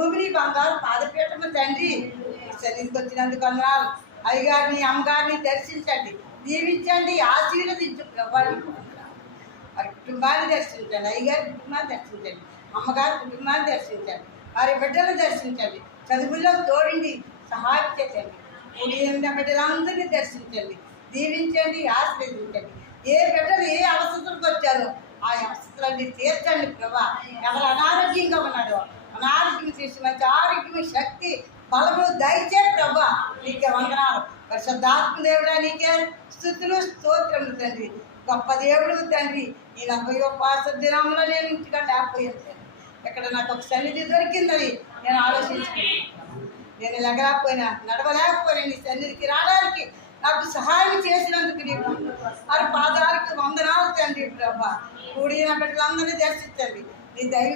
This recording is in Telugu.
భూమిని బంగారు పాదపీఠము తండ్రి. సన్నిధికి వచ్చినందుకు వందనాలు అయ్యగారిని అమ్మగారిని దర్శించండి దీవించండి ఆశీర్వదించు ప్రభావం వారి కుటుంబాన్ని దర్శించండి అయ్యగారి కుటుంబాన్ని దర్శించండి అమ్మగారి కుటుంబాన్ని దర్శించండి వారి బిడ్డలు దర్శించండి చదువుల్లో తోడండి సహాయం చేయండి కూడిన బిడ్డలందరినీ దర్శించండి దీవించండి ఆశీర్వదించండి. ఏ బిడ్డలు ఏ అవసరాలకు వచ్చారో ఆ అవసరాలన్నీ తీర్చండి ప్రభా. ఎవరు అనారోగ్యం మంచి ఆరోగ్యం శక్తి బలము దయచే ప్రభా నీకే వందనాలు. పరిశుద్ధాత్మ దేవుడా నీకే స్థుతులు స్తోత్రములు తండ్రి. గొప్ప దేవుడు తండ్రి. ఈ నలభై ఉపాస దినంలో నేను ఇంటిగా లేకపోయాను తండ్రి. ఇక్కడ నాకు ఒక సన్నిధి దొరికిందని నేను ఆలోచించుకున్నాను. నేను లెగలేకపోయినా నడవలేకపోయినా నీ సన్నిధికి రావడానికి నాకు సహాయం చేసినందుకు నీకు వారి పాదాలకు వందనాలు తండ్రి ప్రభా. కూడిన బిడ్డలందరినీ దర్శించండి. నీ దైవ